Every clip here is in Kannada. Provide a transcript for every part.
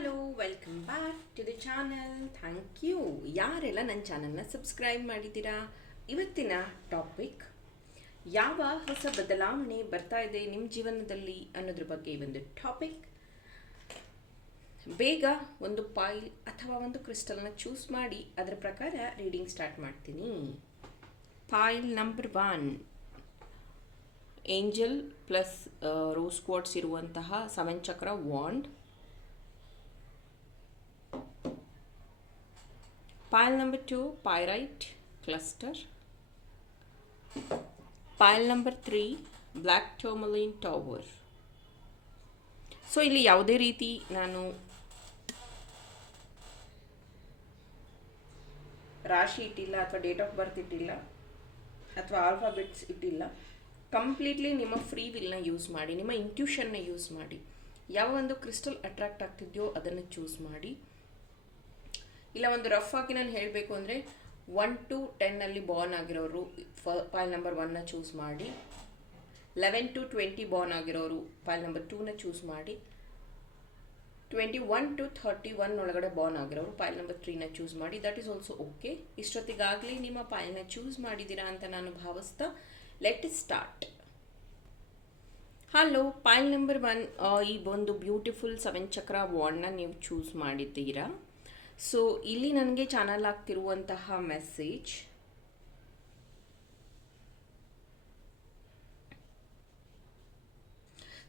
Hello, welcome back to the channel. Thank you ಯಾರೆಲ್ಲ ನನ್ನ ಚಾನಲ್ನ ಸಬ್ಸ್ಕ್ರೈಬ್ ಮಾಡಿದ್ದೀರಾ. ಇವತ್ತಿನ ಟಾಪಿಕ್ ಯಾವ ಹೊಸ ಬದಲಾವಣೆ ಬರ್ತಾ ಇದೆ ನಿಮ್ಮ ಜೀವನದಲ್ಲಿ ಅನ್ನೋದ್ರ ಬಗ್ಗೆ ಈ ಒಂದು ಟಾಪಿಕ್. ಬೇಗ ಒಂದು ಪಾಯಿಲ್ ಅಥವಾ ಒಂದು ಕ್ರಿಸ್ಟಲ್ನ ಚೂಸ್ ಮಾಡಿ ಅದರ ಪ್ರಕಾರ ರೀಡಿಂಗ್ ಸ್ಟಾರ್ಟ್ ಮಾಡ್ತೀನಿ. ಪಾಯಿಲ್ number 1 angel plus rose quartz ಇರುವಂತಹ 7 ಚಕ್ರ wand. Pile number 2 pyrite cluster. Pile number 3 black tourmaline tower. So ಇಲ್ಲಿ ಯಾವುದೇ ರೀತಿ ನಾನು ರಾಶಿ ಇಟ್ಟಿಲ್ಲ ಅಥವಾ ಡೇಟ್ ಆಫ್ ಬರ್ತ್ ಇಟ್ಟಿಲ್ಲ ಅಥವಾ ಆಲ್ಫಾಬೆಟ್ಸ್ ಇಟ್ಟಿಲ್ಲ. ಕಂಪ್ಲೀಟ್ಲಿ ನಿಮ್ಮ ಫ್ರೀ ವಿಲ್ನ ಯೂಸ್ ಮಾಡಿ, ನಿಮ್ಮ ಇಂಟ್ಯೂಷನ್ನ ಯೂಸ್ ಮಾಡಿ, ಯಾವ ಒಂದು ಕ್ರಿಸ್ಟಲ್ ಅಟ್ರಾಕ್ಟ್ ಆಗ್ತಿದೆಯೋ ಅದನ್ನು ಚೂಸ್ ಮಾಡಿ. ಇಲ್ಲ ಒಂದು ರಫ್ ಆಗಿ ನಾನು ಹೇಳಬೇಕು ಅಂದರೆ 1 to 10 ಬಾರ್ನ್ ಆಗಿರೋರು ಪಾಯಿಲ್ ನಂಬರ್ 1ನ ಚೂಸ್ ಮಾಡಿ. 11 to 20 ಬಾರ್ನ್ ಆಗಿರೋರು ಪಾಯಿಲ್ ನಂಬರ್ 2ನ ಚೂಸ್ ಮಾಡಿ. 21 to 31 ಒಳಗಡೆ ಬಾರ್ನ್ ಆಗಿರೋರು ಪಾಯಿಲ್ ನಂಬರ್ 3ನ ಚೂಸ್ ಮಾಡಿ. That is also okay. ಇಷ್ಟೊತ್ತಿಗಾಗಲಿ ನಿಮ್ಮ ಪಾಯಿಲ್ನ ಚೂಸ್ ಮಾಡಿದ್ದೀರಾ ಅಂತ ನಾನು ಭಾವಿಸ್ತಾ let start. Hello, pile number 1 ಈ ಒಂದು ಬ್ಯೂಟಿಫುಲ್ 7 ಚಕ್ರ ವಾಂಡ್ನ ನೀವು ಚೂಸ್ ಮಾಡಿದ್ದೀರಾ. ಸೊ ಇಲ್ಲಿ ನನಗೆ ಚಾನಲ್ ಆಗ್ತಿರುವಂತಹ ಮೆಸೇಜ್,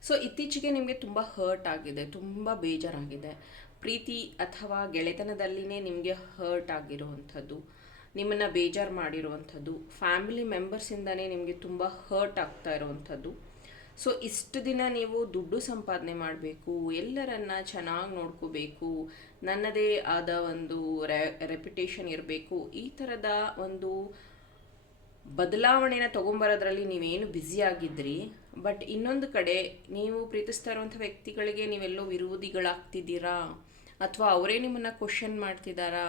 ಸೊ ಇತ್ತೀಚೆಗೆ ನಿಮಗೆ ತುಂಬ ಹರ್ಟ್ ಆಗಿದೆ, ತುಂಬ ಬೇಜಾರಾಗಿದೆ. ಪ್ರೀತಿ ಅಥವಾ ಗೆಳೆತನದಲ್ಲಿನೇ ನಿಮಗೆ ಹರ್ಟ್ ಆಗಿರುವಂಥದ್ದು, ನಿಮ್ಮನ್ನು ಬೇಜಾರು ಮಾಡಿರುವಂಥದ್ದು, ಫ್ಯಾಮಿಲಿ ಮೆಂಬರ್ಸಿಂದನೇ ನಿಮಗೆ ತುಂಬ ಹರ್ಟ್ ಆಗ್ತಾ ಇರುವಂಥದ್ದು. ಸೊ ಇಷ್ಟು ದಿನ ನೀವು ದುಡ್ಡು ಸಂಪಾದನೆ ಮಾಡಬೇಕು, ಎಲ್ಲರನ್ನ ಚೆನ್ನಾಗಿ ನೋಡ್ಕೋಬೇಕು, ನನ್ನದೇ ಆದ ಒಂದು ರೆಪ್ಯುಟೇಷನ್ ಇರಬೇಕು, ಈ ಥರದ ಒಂದು ಬದಲಾವಣೆನ ತೊಗೊಂಬರೋದ್ರಲ್ಲಿ ನೀವೇನು ಬ್ಯುಸಿಯಾಗಿದ್ರಿ. ಬಟ್ ಇನ್ನೊಂದು ಕಡೆ ನೀವು ಪ್ರೀತಿಸ್ತಾ ಇರುವಂಥ ವ್ಯಕ್ತಿಗಳಿಗೆ ನೀವೆಲ್ಲೋ ವಿರೋಧಿಗಳಾಗ್ತಿದ್ದೀರಾ, ಅಥವಾ ಅವರೇ ನಿಮ್ಮನ್ನು ಕ್ವಶನ್ ಮಾಡ್ತಿದ್ದಾರಾ,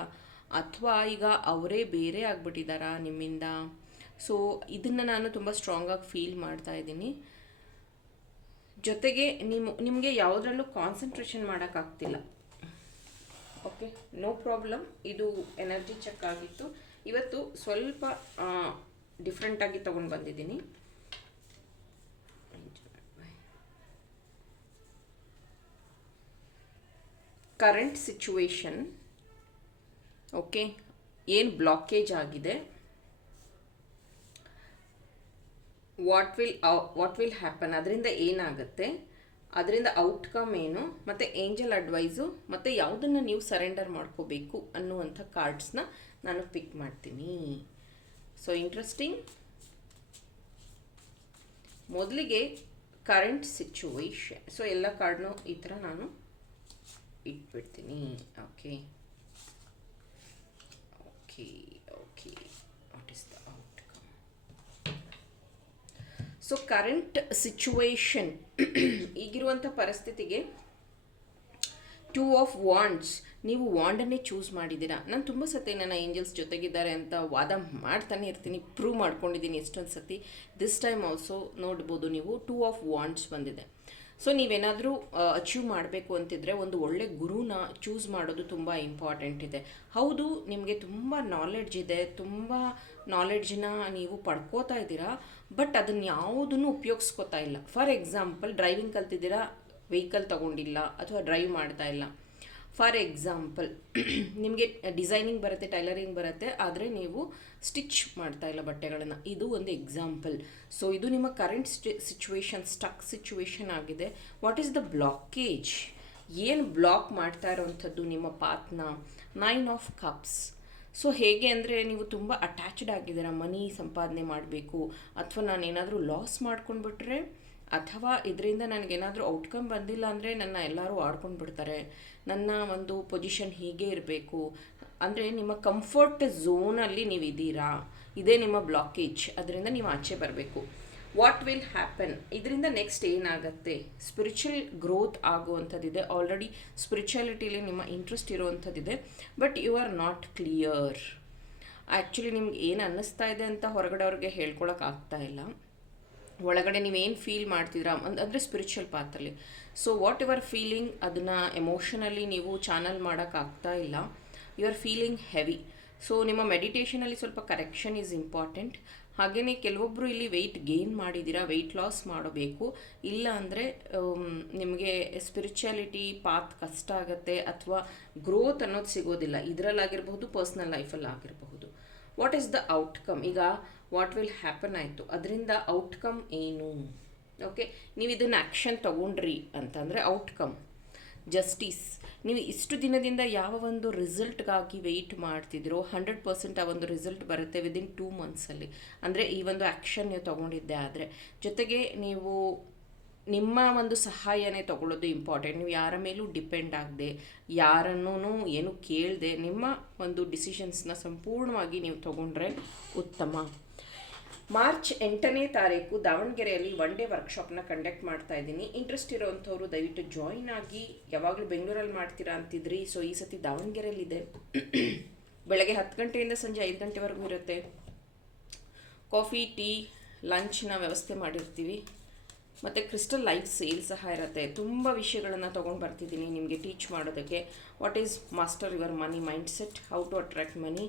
ಅಥವಾ ಈಗ ಅವರೇ ಬೇರೆ ಆಗ್ಬಿಟ್ಟಿದ್ದಾರಾ ನಿಮ್ಮಿಂದ. ಸೊ ಇದನ್ನು ನಾನು ತುಂಬ ಸ್ಟ್ರಾಂಗಾಗಿ ಫೀಲ್ ಮಾಡ್ತಾ ಇದ್ದೀನಿ. ಜೊತೆಗೆ ನಿಮಗೆ ಯಾವುದರಲ್ಲೂ ಕಾನ್ಸಂಟ್ರೇಷನ್ ಮಾಡೋಕ್ಕಾಗ್ತಿಲ್ಲ. Okay, no problem. ಇದು ಎನರ್ಜಿ ಚೆಕ್ ಆಗಿತ್ತು. ಇವತ್ತು ಸ್ವಲ್ಪ ಡಿಫ್ರೆಂಟಾಗಿ ತೊಗೊಂಡು ಬಂದಿದ್ದೀನಿ. ಕರೆಂಟ್ ಸಿಚುವೇಶನ್, ಓಕೆ, ಏನು ಬ್ಲಾಕೇಜ್ ಆಗಿದೆ, ವಾಟ್ ವಿಲ್ ಹ್ಯಾಪನ್, ಅದರಿಂದ ಏನಾಗುತ್ತೆ, ಅದರಿಂದ ಔಟ್ಕಮ್ ಏನು, ಮತ್ತು ಏಂಜಲ್ ಅಡ್ವೈಸು, ಮತ್ತು ಯಾವುದನ್ನು ನೀವು ಸರೆಂಡರ್ ಮಾಡ್ಕೋಬೇಕು ಅನ್ನುವಂಥ ಕಾರ್ಡ್ಸ್ನ ನಾನು ಪಿಕ್ ಮಾಡ್ತೀನಿ. So interesting. ಮೊದಲಿಗೆ ಕರೆಂಟ್ ಸಿಚುವೇಶನ್. ಸೊ ಎಲ್ಲ ಕಾರ್ಡ್ನು ಈ ಥರ ನಾನು ಇಟ್ಬಿಡ್ತೀನಿ. Okay okay okay what is the outcome. So current situation, ಈಗಿರುವಂಥ ಪರಿಸ್ಥಿತಿಗೆ 2 of wands, ನೀವು ವಾಂಡನ್ನೇ ಚೂಸ್ ಮಾಡಿದ್ದೀರಾ. ನಾನು ತುಂಬ ಸತಿ ನನ್ನ ಏಂಜಲ್ಸ್ ಜೊತೆಗಿದ್ದಾರೆ ಅಂತ ವಾದ ಮಾಡ್ತಾನೆ ಇರ್ತೀನಿ, ಪ್ರೂವ್ ಮಾಡ್ಕೊಂಡಿದ್ದೀನಿ ಎಷ್ಟೊಂದು ಸತಿ. ದಿಸ್ ಟೈಮ್ ಆಲ್ಸೋ ನೋಡ್ಬೋದು ನೀವು 2 of wands ಬಂದಿದೆ. ಸೊ ನೀವೇನಾದರೂ ಅಚೀವ್ ಮಾಡಬೇಕು ಅಂತಿದ್ರೆ ಒಂದು ಒಳ್ಳೆ ಗುರುನ ಚೂಸ್ ಮಾಡೋದು ತುಂಬ ಇಂಪಾರ್ಟೆಂಟ್ ಇದೆ. ಹೌದು, ನಿಮಗೆ ತುಂಬ ನಾಲೆಡ್ಜ್ ಇದೆ, ತುಂಬ ನಾಲೆಡ್ಜನ್ನ ನೀವು ಪಡ್ಕೋತಾ ಇದ್ದೀರಾ, ಬಟ್ ಅದನ್ನು ಯಾವುದನ್ನು ಉಪಯೋಗಿಸ್ಕೋತಾ ಇಲ್ಲ. ಫಾರ್ ಎಕ್ಸಾಂಪಲ್, ಡ್ರೈವಿಂಗ್ ಕಲ್ತಿದ್ದೀರಾ, ವೆಹಿಕಲ್ ತೊಗೊಂಡಿಲ್ಲ ಅಥವಾ ಡ್ರೈವ್ ಮಾಡ್ತಾ ಇಲ್ಲ. ಫಾರ್ ಎಕ್ಸಾಂಪಲ್, ನಿಮಗೆ ಡಿಸೈನಿಂಗ್ ಬರುತ್ತೆ, ಟೈಲರಿಂಗ್ ಬರುತ್ತೆ, ಆದರೆ ನೀವು ಸ್ಟಿಚ್ ಮಾಡ್ತಾ ಇಲ್ಲ ಬಟ್ಟೆಗಳನ್ನು. ಇದು ಒಂದು ಎಕ್ಸಾಂಪಲ್. ಸೊ ಇದು ನಿಮ್ಮ ಕರೆಂಟ್ ಸಿಚುವೇಶನ್, ಸ್ಟಕ್ ಸಿಚುವೇಶನ್ ಆಗಿದೆ. ವಾಟ್ ಈಸ್ ದ ಬ್ಲಾಕೇಜ್, ಏನು ಬ್ಲಾಕ್ ಮಾಡ್ತಾ ಇರೋವಂಥದ್ದು ನಿಮ್ಮ ಪಾತ್ನ? 9 of cups. ಸೊ ಹೇಗೆ ಅಂದರೆ ನೀವು ತುಂಬ ಅಟ್ಯಾಚ್ಡ್ ಆಗಿದ್ದೀರಾ, ಮನಿ ಸಂಪಾದನೆ ಮಾಡಬೇಕು, ಅಥವಾ ನಾನೇನಾದರೂ ಲಾಸ್ ಮಾಡ್ಕೊಂಡ್ಬಿಟ್ರೆ, ಅಥವಾ ಇದರಿಂದ ನನಗೇನಾದರೂ ಔಟ್ಕಮ್ ಬಂದಿಲ್ಲ ಅಂದರೆ ನನ್ನ ಎಲ್ಲರೂ ಆಡ್ಕೊಂಡು ಬಿಡ್ತಾರೆ, ನನ್ನ ಒಂದು ಪೊಸಿಷನ್ ಹೀಗೆ ಇರಬೇಕು ಅಂದರೆ ನಿಮ್ಮ ಕಂಫರ್ಟ್ ಝೋನಲ್ಲಿ ನೀವು ಇದ್ದೀರಾ. ಇದೇ ನಿಮ್ಮ ಬ್ಲಾಕೇಜ್, ಅದರಿಂದ ನೀವು ಆಚೆ ಬರಬೇಕು. ವಾಟ್ ವಿಲ್ ಹ್ಯಾಪನ್, ಇದರಿಂದ ನೆಕ್ಸ್ಟ್ ಏನಾಗುತ್ತೆ? ಸ್ಪಿರಿಚುವಲ್ ಗ್ರೋತ್ ಆಗುವಂಥದ್ದಿದೆ. ಆಲ್ರೆಡಿ ಸ್ಪಿರಿಚುಯಾಲಿಟಿಲಿ ನಿಮ್ಮ ಇಂಟ್ರೆಸ್ಟ್ ಇರುವಂಥದ್ದಿದೆ, but you are not clear. Actually ನಿಮ್ಗೆ ಏನು ಅನ್ನಿಸ್ತಾ ಇದೆ ಅಂತ ಹೊರಗಡೆ ಅವ್ರಿಗೆ ಹೇಳ್ಕೊಳಕ್ಕೆ ಆಗ್ತಾ ಇಲ್ಲ. ಒಳಗಡೆ ನೀವೇನು ಫೀಲ್ ಮಾಡ್ತಿದ್ದೀರಾ ಅಂದರೆ ಸ್ಪಿರಿಚುವಲ್ ಪಾತಲ್ಲಿ. ಸೊ ವಾಟ್ ಎವರ್ ಫೀಲಿಂಗ್ ಅದನ್ನು ಎಮೋಷನಲಿ ನೀವು ಚಾನಲ್ ಮಾಡೋಕ್ಕಾಗ್ತಾ ಇಲ್ಲ, you are feeling heavy. So ನಿಮ್ಮ ಮೆಡಿಟೇಷನಲ್ಲಿ ಸ್ವಲ್ಪ ಕರೆಕ್ಷನ್ ಈಸ್ ಇಂಪಾರ್ಟೆಂಟ್. ಹಾಗೆಯೇ ಕೆಲವೊಬ್ಬರು ಇಲ್ಲಿ ವೆಯ್ಟ್ ಗೇನ್ ಮಾಡಿದ್ದೀರಾ, ವೆಯ್ಟ್ ಲಾಸ್ ಮಾಡಬೇಕು. ಇಲ್ಲ ಅಂದರೆ ನಿಮಗೆ ಸ್ಪಿರಿಚುಯಾಲಿಟಿ ಪಾತ್ ಕಷ್ಟ ಆಗುತ್ತೆ, ಅಥವಾ ಗ್ರೋತ್ ಅನ್ನೋದು ಸಿಗೋದಿಲ್ಲ. ಇದರಲ್ಲಾಗಿರಬಹುದು, ಪರ್ಸ್ನಲ್ ಲೈಫಲ್ಲಿ ಆಗಿರಬಹುದು. What is the outcome? ಈಗ ವಾಟ್ ವಿಲ್ ಹ್ಯಾಪನ್ ಆಯಿತು, ಅದರಿಂದ ಔಟ್ಕಮ್ ಏನು? ಓಕೆ, ನೀವು ಇದನ್ನು ಆ್ಯಕ್ಷನ್ ತೊಗೊಂಡ್ರಿ ಅಂತಂದರೆ ಔಟ್ಕಮ್ ಜಸ್ಟಿಸ್. ನೀವು ಇಷ್ಟು ದಿನದಿಂದ ಯಾವ ಒಂದು ರಿಸಲ್ಟ್ಗಾಗಿ ವೆಯ್ಟ್ ಮಾಡ್ತಿದ್ರೋ 100% ಆ ಒಂದು ರಿಸಲ್ಟ್ ಬರುತ್ತೆ ವಿದಿನ್ 2 ಮಂತ್ಸಲ್ಲಿ. ಅಂದರೆ ಈ ಒಂದು ಆ್ಯಕ್ಷನ್ ನೀವು ತೊಗೊಂಡಿದ್ದೆ ಆದರೆ. ಜೊತೆಗೆ ನೀವು ನಿಮ್ಮ ಒಂದು ಸಹಾಯನೇ ತಗೊಳ್ಳೋದು ಇಂಪಾರ್ಟೆಂಟ್. ನೀವು ಯಾರ ಮೇಲೂ ಡಿಪೆಂಡ್ ಆಗದೆ, ಯಾರನ್ನೂ ಏನು ಕೇಳದೆ ನಿಮ್ಮ ಒಂದು ಡಿಸಿಷನ್ಸ್ನ ಸಂಪೂರ್ಣವಾಗಿ ನೀವು ತಗೊಂಡ್ರೆ ಉತ್ತಮ. ಮಾರ್ಚ್ 8ನೇ ತಾರೀಕು ದಾವಣಗೆರೆಯಲ್ಲಿ 1 ಡೇ ವರ್ಕ್ಶಾಪ್ನ ಕಂಡಕ್ಟ್ ಮಾಡ್ತಾ ಇದ್ದೀನಿ. ಇಂಟ್ರೆಸ್ಟ್ ಇರೋವಂಥವ್ರು ದಯವಿಟ್ಟು ಜಾಯಿನ್ ಆಗಿ. ಯಾವಾಗಲೂ ಬೆಂಗಳೂರಲ್ಲಿ ಮಾಡ್ತೀರಾ ಅಂತಿದ್ರಿ, ಸೊ ಈ ಸತಿ ದಾವಣಗೆರೆಯಲ್ಲಿದೆ. ಬೆಳಗ್ಗೆ 10 ಗಂಟೆಯಿಂದ ಸಂಜೆ 5 ಗಂಟೆವರೆಗೂ ಇರುತ್ತೆ. ಕಾಫಿ, ಟೀ, ಲಂಚ್ನ ವ್ಯವಸ್ಥೆ ಮಾಡಿರ್ತೀವಿ. ಮತ್ತು ಕ್ರಿಸ್ಟಲ್ ಲೈಫ್ ಸೇಲ್ ಸಹ ಇರುತ್ತೆ. ತುಂಬ ವಿಷಯಗಳನ್ನು ತೊಗೊಂಡು ಬರ್ತಿದ್ದೀನಿ ನಿಮಗೆ ಟೀಚ್ ಮಾಡೋದಕ್ಕೆ. What is master your money mindset, how to attract money,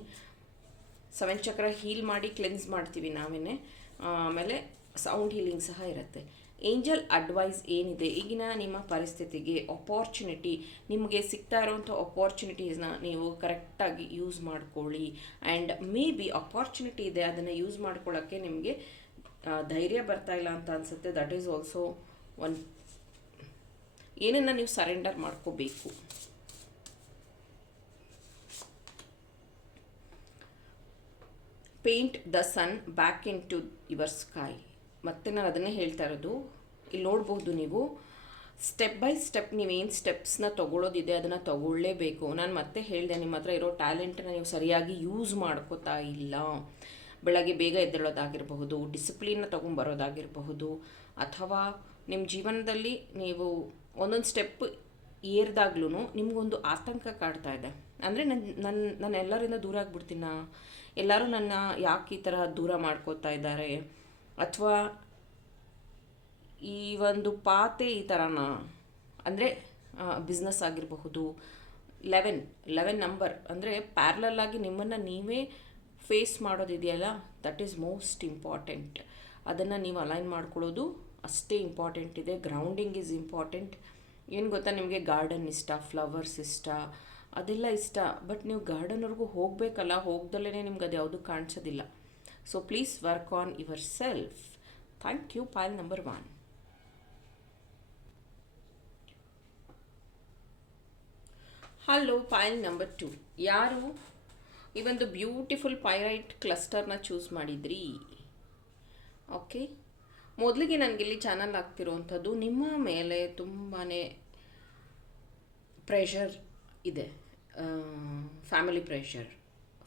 7 chakra heal ಮಾಡಿ ಕ್ಲೆನ್ಸ್ ಮಾಡ್ತೀವಿ ನಾವೇ. ಆಮೇಲೆ ಸೌಂಡ್ ಹೀಲಿಂಗ್ ಸಹ ಇರುತ್ತೆ. ಏಂಜಲ್ ಅಡ್ವೈಸ್ ಏನಿದೆ ಈಗಿನ ನಿಮ್ಮ ಪರಿಸ್ಥಿತಿಗೆ, ಅಪಾರ್ಚುನಿಟಿ ನಿಮಗೆ ಸಿಗ್ತಾ ಇರೋವಂಥ ಅಪಾರ್ಚುನಿಟೀಸ್ನ ನೀವು ಕರೆಕ್ಟಾಗಿ ಯೂಸ್ ಮಾಡ್ಕೊಳ್ಳಿ. ಆ್ಯಂಡ್ ಮೇ ಬಿ ಅಪಾರ್ಚುನಿಟಿ ಇದೆ, ಅದನ್ನು ಯೂಸ್ ಮಾಡ್ಕೊಳ್ಳೋಕ್ಕೆ ನಿಮಗೆ ಧೈರ್ಯ ಬರ್ತಾ ಇಲ್ಲ ಅಂತ ಅನಿಸುತ್ತೆ. ದಟ್ ಈಸ್ ಆಲ್ಸೋ ಒನ್ ಏನನ್ನು ನೀವು ಸರೆಂಡರ್ ಮಾಡ್ಕೋಬೇಕು. Paint the sun back into your sky. ಮತ್ತೆ ನಾನು ಅದನ್ನೇ ಹೇಳ್ತಾ ಇರೋದು. ಇಲ್ಲಿ ನೋಡ್ಬೋದು ನೀವು ಸ್ಟೆಪ್ ಬೈ ಸ್ಟೆಪ್ ನೀವೇನು ಸ್ಟೆಪ್ಸ್ನ ತೊಗೊಳ್ಳೋದಿದೆ ಅದನ್ನು ತೊಗೊಳ್ಳೇಬೇಕು. ನಾನು ಮತ್ತೆ ಹೇಳಿದೆ, ನಿಮ್ಮ ಹತ್ರ ಇರೋ ಟ್ಯಾಲೆಂಟನ್ನ ನೀವು ಸರಿಯಾಗಿ ಯೂಸ್ ಮಾಡ್ಕೋತಾ ಇಲ್ಲ. ಬೆಳಗ್ಗೆ ಬೇಗ ಎದ್ದೇಳೋದಾಗಿರಬಹುದು, ಡಿಸಿಪ್ಲಿನ್ನ ತೊಗೊಂಬರೋದಾಗಿರಬಹುದು, ಅಥವಾ ನಿಮ್ಮ ಜೀವನದಲ್ಲಿ ನೀವು ಒಂದೊಂದು ಸ್ಟೆಪ್ ಏರಿದಾಗ್ಲೂ ನಿಮಗೊಂದು ಆತಂಕ ಕಾಡ್ತಾ ಇದೆ. ಅಂದರೆ ನಾನು ಎಲ್ಲರಿಂದ ದೂರ ಆಗ್ಬಿಡ್ತೀನ, ಎಲ್ಲರೂ ನನ್ನ ಯಾಕೆ ಈ ಥರ ದೂರ ಮಾಡ್ಕೋತಾ ಇದ್ದಾರೆ, ಅಥವಾ ಈ ಒಂದು ಪಾತೆ ಈ ಥರನ. ಅಂದರೆ ಬಿಸ್ನೆಸ್ ಆಗಿರಬಹುದು. 11 ನಂಬರ್ ಅಂದರೆ ಪ್ಯಾರಲಲ್ಲಾಗಿ ನಿಮ್ಮನ್ನು ನೀವೇ ಫೇಸ್ ಮಾಡೋದಿದೆಯಲ್ಲ, ದಟ್ ಈಸ್ ಮೋಸ್ಟ್ ಇಂಪಾರ್ಟೆಂಟ್. ಅದನ್ನು ನೀವು ಅಲೈನ್ ಮಾಡ್ಕೊಳ್ಳೋದು ಅಷ್ಟೇ ಇಂಪಾರ್ಟೆಂಟ್ ಇದೆ. Grounding is important. ಏನು ಗೊತ್ತಾ, ನಿಮಗೆ ಗಾರ್ಡನ್ ಇಷ್ಟ, ಫ್ಲವರ್ಸ್ ಇಷ್ಟ, ಅದೆಲ್ಲ ಇಷ್ಟ. ಬಟ್ ನೀವು ಗಾರ್ಡನ್ವರೆಗೂ ಹೋಗಬೇಕಲ್ಲ, ಹೋಗ್ದಲ್ಲೇ ನಿಮ್ಗೆ ಅದು ಯಾವುದೂ ಕಾಣಿಸೋದಿಲ್ಲ. So please work on yourself. Thank you. Pile number 1. Hello, pile number 2. ಯಾರು ಈ ಒಂದು ಬ್ಯೂಟಿಫುಲ್ ಪೈರೈಟ್ ಕ್ಲಸ್ಟರ್ನ ಚೂಸ್ ಮಾಡಿದ್ರಿ? ಓಕೆ, ಮೊದಲಿಗೆ ನನಗಿಲ್ಲಿ ಚಾನಲ್ ಆಗ್ತಿರೋವಂಥದ್ದು ನಿಮ್ಮ ಮೇಲೆ ತುಂಬಾ ಪ್ರೆಷರ್ ಇದೆ. ಫ್ಯಾಮಿಲಿ ಪ್ರೆಷರ್,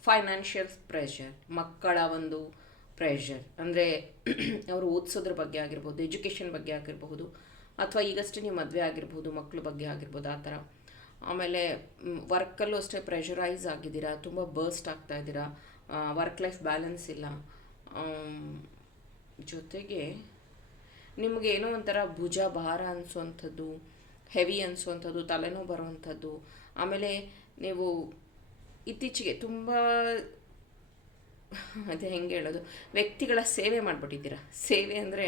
ಫೈನಾನ್ಷಿಯಲ್ ಪ್ರೆಷರ್, ಮಕ್ಕಳ ಒಂದು ಪ್ರೆಷರ್. ಅಂದರೆ ಅವರು ಓದಿಸೋದ್ರ ಬಗ್ಗೆ ಆಗಿರ್ಬೋದು, ಎಜುಕೇಷನ್ ಬಗ್ಗೆ ಆಗಿರಬಹುದು, ಅಥವಾ ಈಗಷ್ಟೇ ನೀವು ಮದುವೆ ಆಗಿರ್ಬೋದು, ಮಕ್ಕಳ ಬಗ್ಗೆ ಆಗಿರ್ಬೋದು, ಆ ಥರ. ಆಮೇಲೆ ವರ್ಕಲ್ಲೂ ಅಷ್ಟೇ ಪ್ರೆಷರೈಸ್ ಆಗಿದ್ದೀರಾ, ತುಂಬ ಬರ್ಸ್ಟ್ ಆಗ್ತಾ ಇದ್ದೀರಾ, ವರ್ಕ್ ಲೈಫ್ ಬ್ಯಾಲೆನ್ಸ್ ಇಲ್ಲ. ಜೊತೆಗೆ ನಿಮಗೆ ಏನೋ ಒಂಥರ ಭುಜ ಭಾರ ಅನಿಸೋವಂಥದ್ದು, ಹೆವಿ ಅನಿಸೋವಂಥದ್ದು, ತಲೆನೋವು ಬರೋವಂಥದ್ದು. ಆಮೇಲೆ ನೀವು ಇತ್ತೀಚೆಗೆ ತುಂಬ ಅದೇ ಹೆಂಗೆ ಹೇಳೋದು, ವ್ಯಕ್ತಿಗಳ ಸೇವೆ ಮಾಡಿಬಿಟ್ಟಿದ್ದೀರಾ. ಸೇವೆ ಅಂದರೆ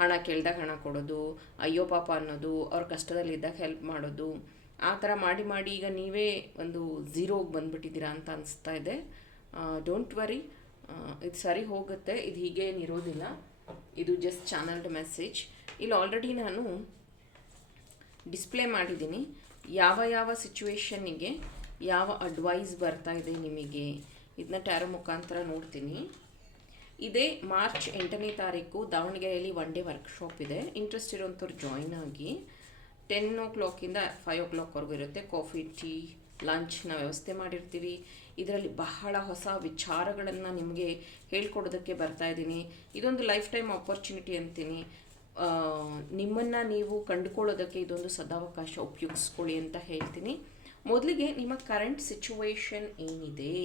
ಹಣ ಕೇಳಿದಾಗ ಹಣ ಕೊಡೋದು, ಅಯ್ಯೋ ಪಾಪ ಅನ್ನೋದು, ಅವ್ರ ಕಷ್ಟದಲ್ಲಿದ್ದಾಗ ಹೆಲ್ಪ್ ಮಾಡೋದು, ಆ ಥರ ಮಾಡಿ ಮಾಡಿ ಈಗ ನೀವೇ ಒಂದು ಝೀರೋಗೆ ಬಂದುಬಿಟ್ಟಿದ್ದೀರಾ ಅಂತ ಅನಿಸ್ತಾ ಇದೆ. ಡೋಂಟ್ ವರಿ, ಇದು ಸರಿ ಹೋಗುತ್ತೆ. ಇದು ಹೀಗೇನಿರೋದಿಲ್ಲ, ಇದು ಜಸ್ಟ್ ಚಾನಲ್ಡ್ ಮೆಸೇಜ್. ಇಲ್ಲಿ ಆಲ್ರೆಡಿ ನಾನು ಡಿಸ್ಪ್ಲೇ ಮಾಡಿದ್ದೀನಿ ಯಾವ ಯಾವ ಸಿಚುವೇಶನ್ನಿಗೆ ಯಾವ ಅಡ್ವೈಸ್ ಬರ್ತಾ ಇದೆ ನಿಮಗೆ. ಇದನ್ನ ಟ್ಯಾರೋ ಮುಖಾಂತರ ನೋಡ್ತೀನಿ. ಇದೇ ಮಾರ್ಚ್ 8ನೇ ತಾರೀಕು ದಾವಣಗೆರೆಯಲ್ಲಿ 1 ಡೇ ವರ್ಕ್ಶಾಪ್ ಇದೆ. ಇಂಟ್ರೆಸ್ಟ್ ಇರೋಂಥವ್ರು ಜಾಯಿನ್ ಆಗಿ. 10 o'clock 5 o'clock ಇರುತ್ತೆ. ಕಾಫಿ, ಟೀ, ಲಂಚ್ನ ವ್ಯವಸ್ಥೆ ಮಾಡಿರ್ತೀವಿ. ಇದರಲ್ಲಿ ಬಹಳ ಹೊಸ ವಿಚಾರಗಳನ್ನು ನಿಮಗೆ ಹೇಳ್ಕೊಡೋದಕ್ಕೆ ಬರ್ತಾ ಇದ್ದೀನಿ. ಇದೊಂದು ಲೈಫ್ ಟೈಮ್ ಆಪರ್ಚುನಿಟಿ ಅಂತೀನಿ. ನಿಮ್ಮನ್ನು ನೀವು ಕಂಡುಕೊಳ್ಳೋದಕ್ಕೆ ಇದೊಂದು ಸದಾವಕಾಶ, ಉಪಯೋಗಿಸ್ಕೊಳ್ಳಿ ಅಂತ ಹೇಳ್ತೀನಿ. ಮೊದಲಿಗೆ ನಿಮ್ಮ ಕರೆಂಟ್ ಸಿಚುವೇಶನ್ ಏನಿದೆ,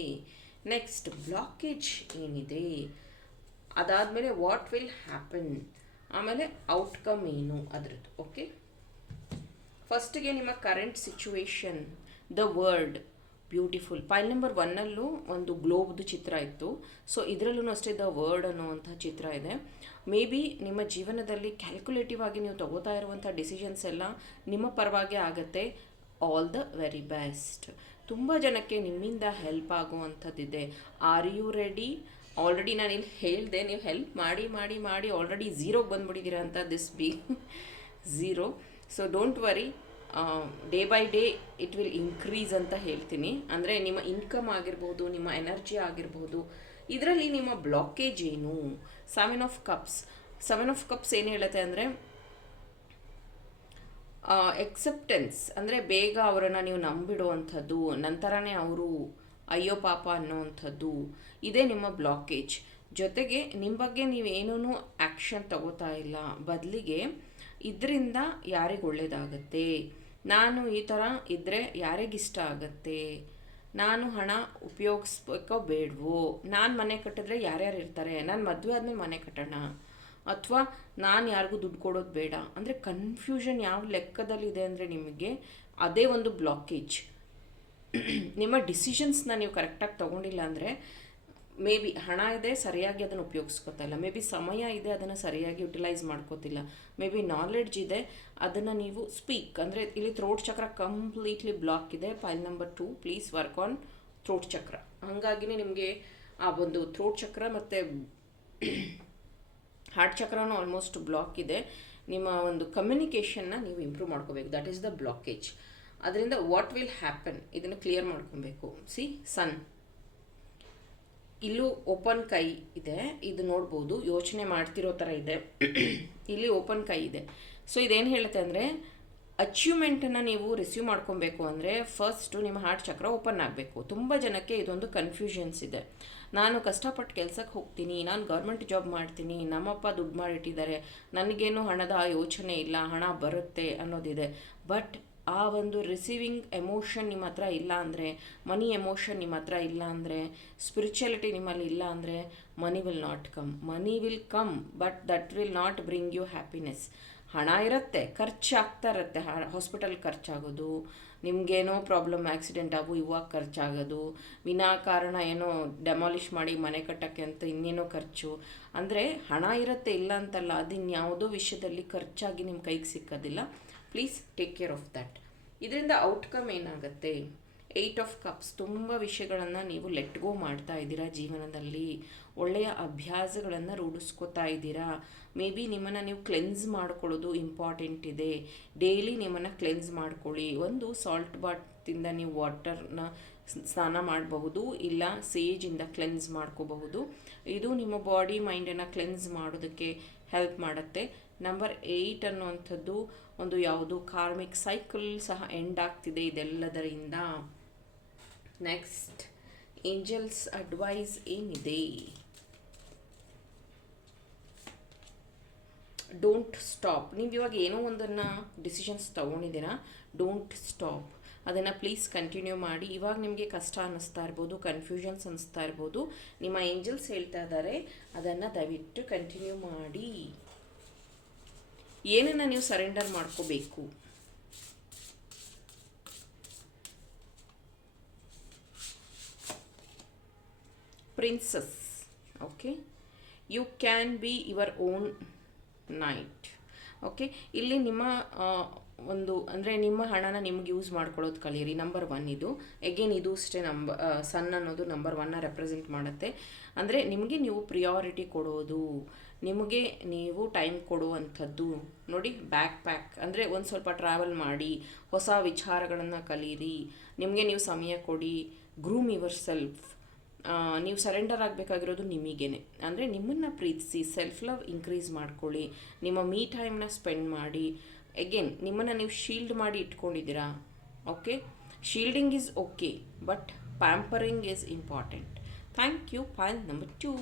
ನೆಕ್ಸ್ಟ್ ಬ್ಲಾಕೇಜ್ ಏನಿದೆ, ಅದಾದಮೇಲೆ ವಾಟ್ ವಿಲ್ ಹ್ಯಾಪನ್, ಆಮೇಲೆ ಔಟ್ಕಮ್ ಏನು ಅದರದ್ದು. ಓಕೆ, ಫಸ್ಟಿಗೆ ನಿಮ್ಮ current situation, the word beautiful. Pile number 1ಅಲ್ಲೂ ಒಂದು ಗ್ಲೋಬ್ದು ಚಿತ್ರ ಇತ್ತು. ಸೊ ಇದರಲ್ಲೂ ಅಷ್ಟೇ ದ ವರ್ಡ್ ಅನ್ನುವಂಥ ಚಿತ್ರ ಇದೆ. ಮೇ ಬಿ ನಿಮ್ಮ ಜೀವನದಲ್ಲಿ ಕ್ಯಾಲ್ಕುಲೇಟಿವ್ ಆಗಿ ನೀವು ತಗೋತಾ ಇರುವಂಥ ಡಿಸಿಷನ್ಸ್ ಎಲ್ಲ ನಿಮ್ಮ ಪರವಾಗಿ ಆಗುತ್ತೆ. All the very best. ತುಂಬ ಜನಕ್ಕೆ ನಿಮ್ಮಿಂದ ಹೆಲ್ಪ್ ಆಗುವಂಥದ್ದಿದೆ. Are you ready? ಆಲ್ರೆಡಿ ನಾನು ಇಲ್ಲಿ ಹೇಳಿದೆ, ನೀವು ಹೆಲ್ಪ್ ಮಾಡಿ ಮಾಡಿ ಮಾಡಿ ಆಲ್ರೆಡಿ ಝೀರೋಗೆ ಬಂದುಬಿಟ್ಟಿದ್ದೀರಾ ಅಂತ. This B zero. So don't worry, day by day it will increase ಅಂತ ಹೇಳ್ತೀನಿ. ಅಂದರೆ ನಿಮ್ಮ ಇನ್ಕಮ್ ಆಗಿರ್ಬೋದು, ನಿಮ್ಮ ಎನರ್ಜಿ ಆಗಿರ್ಬೋದು. ಇದರಲ್ಲಿ ನಿಮ್ಮ ಬ್ಲಾಕೇಜ್ ಏನು? 7 ಆಫ್ ಕಪ್ಸ್. 7 ಆಫ್ ಕಪ್ಸ್ ಏನು ಹೇಳುತ್ತೆ ಅಂದರೆ ಎಕ್ಸೆಪ್ಟೆನ್ಸ್, ಅಂದರೆ ಬೇಗ ಅವರನ್ನು ನೀವು ನಂಬಿಡುವಂಥದ್ದು, ನಂತರನೇ ಅವರು ಅಯ್ಯೋ ಪಾಪ ಅನ್ನೋವಂಥದ್ದು, ಇದೇ ನಿಮ್ಮ ಬ್ಲಾಕೇಜ್. ಜೊತೆಗೆ ನಿಮ್ಮ ಬಗ್ಗೆ ನೀವೇನೂ ಆ್ಯಕ್ಷನ್ ತಗೋತಾ ಇಲ್ಲ, ಬದಲಿಗೆ ಇದರಿಂದ ಯಾರಿಗೆ ಒಳ್ಳೆಯದಾಗತ್ತೆ, ನಾನು ಈ ಥರ ಇದ್ದರೆ ಯಾರಿಗಿಷ್ಟ ಆಗತ್ತೆ, ನಾನು ಹಣ ಉಪಯೋಗಿಸ್ಬೇಕೋ ಬೇಡವೋ, ನಾನು ಮನೆ ಕಟ್ಟಿದ್ರೆ ಯಾರ್ಯಾರು ಇರ್ತಾರೆ, ನಾನು ಮದುವೆ ಆದಮೇಲೆ ಮನೆ ಕಟ್ಟೋಣ, ಅಥವಾ ನಾನು ಯಾರಿಗೂ ದುಡ್ಡು ಕೊಡೋದು ಬೇಡ. ಅಂದರೆ ಕನ್ಫ್ಯೂಷನ್ ಯಾವ ಲೆಕ್ಕದಲ್ಲಿದೆ ಅಂದರೆ ನಿಮಗೆ ಅದೇ ಒಂದು ಬ್ಲಾಕೇಜ್. ನಿಮ್ಮ ಡಿಸಿಷನ್ಸ್ನ ನೀವು ಕರೆಕ್ಟಾಗಿ ತೊಗೊಂಡಿಲ್ಲ ಅಂದರೆ ಮೇ ಬಿ ಹಣ ಇದೆ, ಸರಿಯಾಗಿ ಅದನ್ನು ಉಪಯೋಗಿಸ್ಕೋತಾ ಇಲ್ಲ. ಮೇ ಬಿ ಸಮಯ ಇದೆ, ಅದನ್ನು ಸರಿಯಾಗಿ ಯುಟಿಲೈಸ್ ಮಾಡ್ಕೋತಿಲ್ಲ. ಮೇ ಬಿ ನಾಲೆಡ್ಜ್ ಇದೆ, ಅದನ್ನು ನೀವು ಸ್ಪೀಕ್, ಅಂದರೆ ಇಲ್ಲಿ ಥ್ರೋಟ್ ಚಕ್ರ ಕಂಪ್ಲೀಟ್ಲಿ ಬ್ಲಾಕ್ ಇದೆ. File number 2, please work on throat chakra. ಹಾಗಾಗಿನೇ ನಿಮಗೆ ಆ ಒಂದು ಥ್ರೋಟ್ ಚಕ್ರ ಮತ್ತು ಹಾರ್ಟ್ ಚಕ್ರನೂ ಆಲ್ಮೋಸ್ಟ್ ಬ್ಲಾಕ್ ಇದೆ. ನಿಮ್ಮ ಒಂದು ಕಮ್ಯುನಿಕೇಷನ್ನ ನೀವು ಇಂಪ್ರೂವ್ ಮಾಡ್ಕೋಬೇಕು. That is the blockage. ಅದರಿಂದ ವಾಟ್ ವಿಲ್ ಹ್ಯಾಪನ್, ಇದನ್ನು ಕ್ಲಿಯರ್ ಮಾಡ್ಕೊಬೇಕು. ಸಿ ಸನ್, ಇಲ್ಲೂ ಓಪನ್ ಕೈ ಇದೆ, ಇದು ನೋಡ್ಬೋದು, ಯೋಚನೆ ಮಾಡ್ತಿರೋ ಥರ ಇದೆ. ಇಲ್ಲಿ ಓಪನ್ ಕೈ ಇದೆ. ಸೊ ಇದೇನು ಹೇಳುತ್ತೆ ಅಂದರೆ ಅಚೀವ್ಮೆಂಟನ್ನು ನೀವು ರಿಸೀವ್ ಮಾಡ್ಕೊಬೇಕು ಅಂದರೆ ಫಸ್ಟು ನಿಮ್ಮ ಹಾರ್ಟ್ ಚಕ್ರ ಓಪನ್ ಆಗಬೇಕು. ತುಂಬ ಜನಕ್ಕೆ ಇದೊಂದು ಕನ್ಫ್ಯೂಷನ್ಸ್ ಇದೆ. ನಾನು ಕಷ್ಟಪಟ್ಟು ಕೆಲಸಕ್ಕೆ ಹೋಗ್ತೀನಿ, ನಾನು ಗೌರ್ಮೆಂಟ್ ಜಾಬ್ ಮಾಡ್ತೀನಿ, ನಮ್ಮಪ್ಪ ದುಡ್ಡು ಮಾಡಿಟ್ಟಿದ್ದಾರೆ, ನನಗೇನು ಹಣದ ಯೋಚನೆ ಇಲ್ಲ, ಹಣ ಬರುತ್ತೆ ಅನ್ನೋದಿದೆ. ಬಟ್ ಆ ಒಂದು ರಿಸೀವಿಂಗ್ ಎಮೋಷನ್ ನಿಮ್ಮ ಹತ್ರ ಇಲ್ಲ ಅಂದರೆ, ಮನಿ ಎಮೋಷನ್ ನಿಮ್ಮ ಹತ್ರ ಇಲ್ಲ ಅಂದರೆ, ಸ್ಪಿರಿಚುಯಾಲಿಟಿ ನಿಮ್ಮಲ್ಲಿ ಇಲ್ಲ ಅಂದರೆ money will not come. Money will come, but that will not bring you happiness. ಹಣ ಇರುತ್ತೆ, ಖರ್ಚಾಗ್ತಾ ಇರುತ್ತೆ. ಹಾಸ್ಪಿಟಲ್ ಖರ್ಚಾಗೋದು, ನಿಮಗೇನೋ ಪ್ರಾಬ್ಲಮ್, ಆಕ್ಸಿಡೆಂಟ್ ಆಗು ಇವಾಗ ಖರ್ಚಾಗೋದು, ವಿನಾಕಾರಣ ಏನೋ ಡೆಮಾಲಿಷ್ ಮಾಡಿ ಮನೆ ಕಟ್ಟೋಕ್ಕೆ ಅಂತ ಇನ್ನೇನೋ ಖರ್ಚು. ಅಂದರೆ ಹಣ ಇರುತ್ತೆ, ಇಲ್ಲ ಅಂತಲ್ಲ, ಅದಿನ್ಯಾವುದೋ ವಿಷಯದಲ್ಲಿ ಖರ್ಚಾಗಿ ನಿಮ್ಮ ಕೈಗೆ ಸಿಕ್ಕೋದಿಲ್ಲ. Please take care of that. ಇದರಿಂದ ಔಟ್ಕಮ್ ಏನಾಗುತ್ತೆ? 8 ಆಫ್ ಕಪ್ಸ್. ತುಂಬ ವಿಷಯಗಳನ್ನು ನೀವು ಲೆಟ್ ಗೋ ಮಾಡ್ತಾ ಇದ್ದೀರಾ ಜೀವನದಲ್ಲಿ. ಒಳ್ಳೆಯ ಅಭ್ಯಾಸಗಳನ್ನು ರೂಢಿಸ್ಕೋತಾ ಇದ್ದೀರಾ. ಮೇ ಬಿ ನಿಮ್ಮನ್ನು ನೀವು ಕ್ಲೆನ್ಸ್ ಮಾಡ್ಕೊಳ್ಳೋದು ಇಂಪಾರ್ಟೆಂಟ್ ಇದೆ. ಡೈಲಿ ನಿಮ್ಮನ್ನು ಕ್ಲೆನ್ಸ್ ಮಾಡ್ಕೊಳ್ಳಿ. ಒಂದು ಸಾಲ್ಟ್ ಬಾತಿಂದ ನೀವು ವಾಟರ್ನ ಸ್ನಾನ ಮಾಡಬಹುದು, ಇಲ್ಲ ಸೇಜಿಂದ ಕ್ಲೆನ್ಸ್ ಮಾಡ್ಕೋಬಹುದು. ಇದು ನಿಮ್ಮ ಬಾಡಿ ಮೈಂಡನ್ನು ಕ್ಲೆನ್ಸ್ ಮಾಡೋದಕ್ಕೆ ಹೆಲ್ಪ್ ಮಾಡುತ್ತೆ. ನಂಬರ್ 8 ಅನ್ನುವಂಥದ್ದು ಒಂದು ಯಾವುದು ಕಾರ್ಮಿಕ್ ಸೈಕಲ್ ಸಹ ಎಂಡ್ ಆಗ್ತಿದೆ ಇದೆಲ್ಲದರಿಂದ. ನೆಕ್ಸ್ಟ್, ಏಂಜಲ್ಸ್ ಅಡ್ವೈಸ್ ಏನಿದೆ? Don't stop. ನೀವು ಇವಾಗ ಏನೋ ಒಂದನ್ನು ಡಿಸಿಷನ್ಸ್ ತೊಗೊಂಡಿದ್ದೀರಾ, ಡೋಂಟ್ ಸ್ಟಾಪ್. ಅದನ್ನು ಪ್ಲೀಸ್ ಕಂಟಿನ್ಯೂ ಮಾಡಿ. ಇವಾಗ ನಿಮಗೆ ಕಷ್ಟ ಅನ್ನಿಸ್ತಾ ಇರ್ಬೋದು, ಕನ್ಫ್ಯೂಷನ್ಸ್ ಅನ್ನಿಸ್ತಾ ಇರ್ಬೋದು. ನಿಮ್ಮ ಏಂಜಲ್ಸ್ ಹೇಳ್ತಾ ಇದ್ದಾರೆ ಅದನ್ನು ದಯವಿಟ್ಟು ಕಂಟಿನ್ಯೂ ಮಾಡಿ. ಏನನ್ನು ನೀವು ಸರೆಂಡರ್ ಮಾಡ್ಕೋಬೇಕು? Princess. Okay, you can be your own knight. Okay, ಇಲ್ಲಿ ನಿಮ್ಮ ಒಂದು ಅಂದರೆ ನಿಮ್ಮ ಹಣನ ನಿಮ್ಗೆ ಯೂಸ್ ಮಾಡ್ಕೊಳ್ಳೋದು ಕಲೀರಿ. ನಂಬರ್ 1 ಇದು. ಎಗೇನ್ ಇದು ಅಷ್ಟೇ ಸನ್ ಅನ್ನೋದು ನಂಬರ್ 1ನ ರೆಪ್ರೆಸೆಂಟ್ ಮಾಡುತ್ತೆ. ಅಂದರೆ ನಿಮಗೆ ನೀವು ಪ್ರಿಯಾರಿಟಿ ಕೊಡೋದು, ನಿಮಗೆ ನೀವು ಟೈಮ್ ಕೊಡುವಂಥದ್ದು. ನೋಡಿ, ಬ್ಯಾಕ್ ಪ್ಯಾಕ್ ಅಂದರೆ ಒಂದು ಸ್ವಲ್ಪ ಟ್ರಾವೆಲ್ ಮಾಡಿ, ಹೊಸ ವಿಚಾರಗಳನ್ನು ಕಲೀರಿ, ನಿಮಗೆ ನೀವು ಸಮಯ ಕೊಡಿ, ಗ್ರೂಮ್ ಯುವರ್ ಸೆಲ್ಫ್. ನೀವು ಸರೆಂಡರ್ ಆಗಬೇಕಾಗಿರೋದು ನಿಮಗೇನೆ. ಅಂದರೆ ನಿಮ್ಮನ್ನು ಪ್ರೀತಿಸಿ, ಸೆಲ್ಫ್ ಲವ್ ಇನ್ಕ್ರೀಸ್ ಮಾಡ್ಕೊಳ್ಳಿ, ನಿಮ್ಮ ಮೀ ಟೈಮ್ನ ಸ್ಪೆಂಡ್ ಮಾಡಿ. ಎಗೇನ್ ನಿಮ್ಮನ್ನು ನೀವು ಶೀಲ್ಡ್ ಮಾಡಿ ಇಟ್ಕೊಂಡಿದ್ದೀರಾ. Okay, shielding is okay, but pampering is important. Thank you. Pile number 2.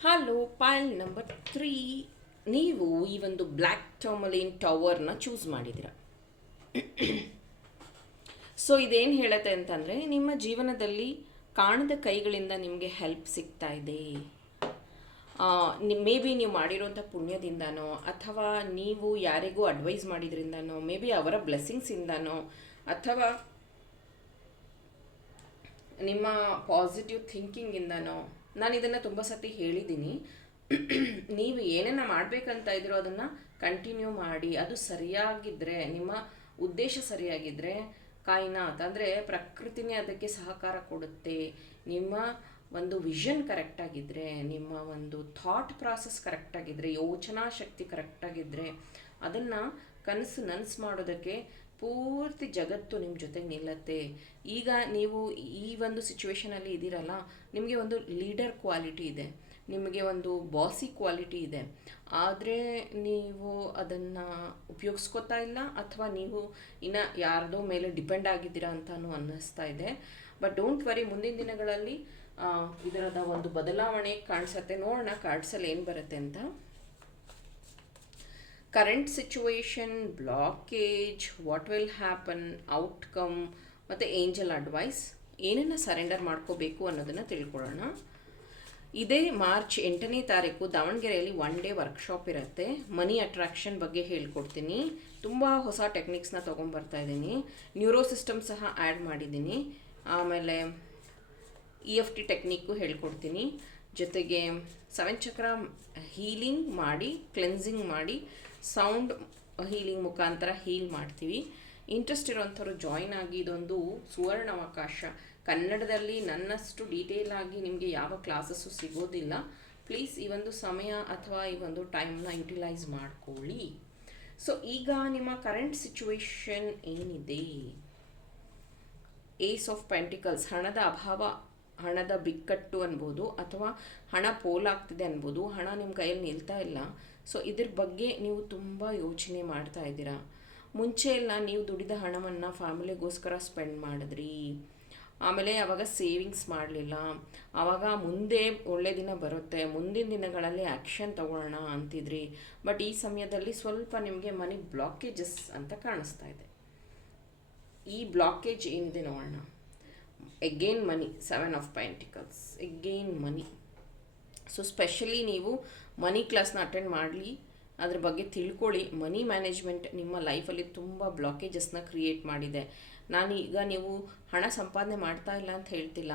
Hello, pile number 3. ನೀವು ಈ ಒಂದು ಬ್ಲ್ಯಾಕ್ ಟರ್ಮಲಿನ್ ಟವರ್ನ ಚೂಸ್ ಮಾಡಿದ್ದೀರಾ. ಸೊ ಇದೇನು ಹೇಳುತ್ತೆ ಅಂತಂದರೆ ನಿಮ್ಮ ಜೀವನದಲ್ಲಿ ಕಾಣದ ಕೈಗಳಿಂದ ನಿಮಗೆ ಹೆಲ್ಪ್ ಸಿಗ್ತಾ ಇದೆ. ಮೇ ಬಿ ನೀವು ಮಾಡಿರೋಂಥ ಪುಣ್ಯದಿಂದನೋ ಅಥವಾ ನೀವು ಯಾರಿಗೂ ಅಡ್ವೈಸ್ ಮಾಡಿದ್ರಿಂದನೋ ಮೇ ಬಿ ಅವರ ಬ್ಲೆಸ್ಸಿಂಗ್ಸಿಂದನೋ ಅಥವಾ ನಿಮ್ಮ ಪಾಸಿಟಿವ್ ಥಿಂಕಿಂಗಿಂದನೋ ನಾನು ಇದನ್ನು ತುಂಬ ಸತಿ ಹೇಳಿದ್ದೀನಿ. ನೀವು ಏನನ್ನ ಮಾಡಬೇಕಂತ ಇದ್ರೋ ಅದನ್ನು ಕಂಟಿನ್ಯೂ ಮಾಡಿ. ಅದು ಸರಿಯಾಗಿದ್ದರೆ, ನಿಮ್ಮ ಉದ್ದೇಶ ಸರಿಯಾಗಿದ್ದರೆ ಕಾಯಿನಾತ್ ಅಂದರೆ ಪ್ರಕೃತಿನೇ ಅದಕ್ಕೆ ಸಹಕಾರ ಕೊಡುತ್ತೆ. ನಿಮ್ಮ ಒಂದು ವಿಷನ್ ಕರೆಕ್ಟಾಗಿದ್ದರೆ, ನಿಮ್ಮ ಒಂದು ಥಾಟ್ ಪ್ರಾಸೆಸ್ ಕರೆಕ್ಟಾಗಿದ್ದರೆ, ಯೋಚನಾ ಶಕ್ತಿ ಕರೆಕ್ಟಾಗಿದ್ದರೆ ಅದನ್ನು ನನಸು ಮಾಡೋದಕ್ಕೆ ಪೂರ್ತಿ ಜಗತ್ತು ನಿಮ್ಮ ಜೊತೆಗೆ ನಿಲ್ಲತ್ತೆ. ಈಗ ನೀವು ಈ ಒಂದು ಸಿಚುವೇಷನಲ್ಲಿ ಇದ್ದೀರಲ್ಲ, ನಿಮಗೆ ಒಂದು ಲೀಡರ್ ಕ್ವಾಲಿಟಿ ಇದೆ, ನಿಮಗೆ ಒಂದು ಬಾಸಿ ಕ್ವಾಲಿಟಿ ಇದೆ. ಆದರೆ ನೀವು ಅದನ್ನು ಉಪಯೋಗಿಸ್ಕೋತಾ ಇಲ್ಲ, ಅಥವಾ ನೀವು ಇನ್ನು ಯಾರ್ದೋ ಮೇಲೆ ಡಿಪೆಂಡ್ ಆಗಿದ್ದೀರಾ ಅಂತಲೂ ಅನ್ನಿಸ್ತಾ ಇದೆ. ಬಟ್ ಡೋಂಟ್ ವರಿ, ಮುಂದಿನ ದಿನಗಳಲ್ಲಿ ಇದರದ ಒಂದು ಬದಲಾವಣೆ ಕಾಣಿಸುತ್ತೆ. ನೋಡೋಣ ಕಾರ್ಡ್ಸಲ್ಲಿ ಏನು ಬರುತ್ತೆ ಅಂತ. Current situation, blockage, what will happen, outcome ಮತ್ತು ಏಂಜಲ್ ಅಡ್ವೈಸ್, ಏನನ್ನು ಸರೆಂಡರ್ ಮಾಡ್ಕೋಬೇಕು ಅನ್ನೋದನ್ನು ತಿಳ್ಕೊಳ್ಳೋಣ. ಇದೇ ಮಾರ್ಚ್ 8ನೇ ತಾರೀಕು ದಾವಣಗೆರೆಯಲ್ಲಿ 1 ಡೇ ವರ್ಕ್ಶಾಪ್ ಇರುತ್ತೆ. ಮನಿ ಅಟ್ರಾಕ್ಷನ್ ಬಗ್ಗೆ ಹೇಳ್ಕೊಡ್ತೀನಿ. ತುಂಬ ಹೊಸ ಟೆಕ್ನಿಕ್ಸ್ನ ತೊಗೊಂಬರ್ತಾ ಇದ್ದೀನಿ. ನ್ಯೂರೋ ಸಿಸ್ಟಮ್ ಸಹ ಆ್ಯಡ್ ಮಾಡಿದ್ದೀನಿ. ಆಮೇಲೆ EFT ಟೆಕ್ನಿಕ್ಕು ಹೇಳ್ಕೊಡ್ತೀನಿ. ಜೊತೆಗೆ 7 ಚಕ್ರ ಹೀಲಿಂಗ್ ಮಾಡಿ, ಕ್ಲೆನ್ಸಿಂಗ್ ಮಾಡಿ, ಸೌಂಡ್ ಹೀಲಿಂಗ್ ಮುಖಾಂತರ ಹೀಲ್ ಮಾಡ್ತೀವಿ. ಇಂಟ್ರೆಸ್ಟ್ ಇರೋಂಥವ್ರು ಜಾಯ್ನ್ ಆಗಿ, ಇದೊಂದು ಸುವರ್ಣಾವಕಾಶ. ಕನ್ನಡದಲ್ಲಿ ನನ್ನಷ್ಟು ಡೀಟೇಲ್ ಆಗಿ ನಿಮಗೆ ಯಾವ ಕ್ಲಾಸಸ್ಸು ಸಿಗೋದಿಲ್ಲ. ಪ್ಲೀಸ್ ಈ ಒಂದು ಸಮಯ ಅಥವಾ ಈ ಒಂದು ಟೈಮ್ನ ಯುಟಿಲೈಸ್ ಮಾಡ್ಕೊಳ್ಳಿ. ಸೊ ಈಗ ನಿಮ್ಮ ಕರೆಂಟ್ ಸಿಚುವೇಶನ್ ಏನಿದೆ? ಏಸ್ ಆಫ್ ಪೆಂಟಿಕಲ್ಸ್, ಹಣದ ಅಭಾವ, ಹಣದ ಬಿಕ್ಕಟ್ಟು ಅನ್ಬೋದು, ಅಥವಾ ಹಣ ಪೋಲಾಗ್ತಿದೆ ಅನ್ಬೋದು, ಹಣ ನಿಮ್ಮ ಕೈಯಲ್ಲಿ ನಿಲ್ತಾ ಇಲ್ಲ. ಸೊ ಇದ್ರ ಬಗ್ಗೆ ನೀವು ತುಂಬ ಯೋಚನೆ ಮಾಡ್ತಾ ಇದ್ದೀರಾ. ಮುಂಚೆ ಎಲ್ಲ ನೀವು ದುಡಿದ ಹಣವನ್ನು ಫ್ಯಾಮಿಲಿಗೋಸ್ಕರ ಸ್ಪೆಂಡ್ ಮಾಡಿದ್ರಿ, ಆಮೇಲೆ ಆವಾಗ ಸೇವಿಂಗ್ಸ್ ಮಾಡಲಿಲ್ಲ. ಆವಾಗ ಮುಂದೆ ಒಳ್ಳೆ ದಿನ ಬರುತ್ತೆ, ಮುಂದಿನ ದಿನಗಳಲ್ಲಿ ಆ್ಯಕ್ಷನ್ ತಗೊಳ್ಳೋಣ ಅಂತಿದ್ರಿ. ಬಟ್ ಈ ಸಮಯದಲ್ಲಿ ಸ್ವಲ್ಪ ನಿಮಗೆ ಮನಿ ಬ್ಲಾಕೇಜಸ್ ಅಂತ ಕಾಣಿಸ್ತಾ ಇದೆ. ಈ ಬ್ಲಾಕೇಜ್ ಏನಿದೆ ನೋಡೋಣ. Again money, 7 of pentacles, again money. So specially ನೀವು ಮನಿ ಕ್ಲಾಸ್ನ ಅಟೆಂಡ್ ಮಾಡಲಿ, ಅದ್ರ ಬಗ್ಗೆ ತಿಳ್ಕೊಳ್ಳಿ. ಮನಿ ಮ್ಯಾನೇಜ್ಮೆಂಟ್ ನಿಮ್ಮ ಲೈಫಲ್ಲಿ ತುಂಬ ಬ್ಲಾಕೇಜಸ್ನ ಕ್ರಿಯೇಟ್ ಮಾಡಿದೆ. ನಾನೀಗ ನೀವು ಹಣ ಸಂಪಾದನೆ ಮಾಡ್ತಾ ಇಲ್ಲ ಅಂತ ಹೇಳ್ತಿಲ್ಲ.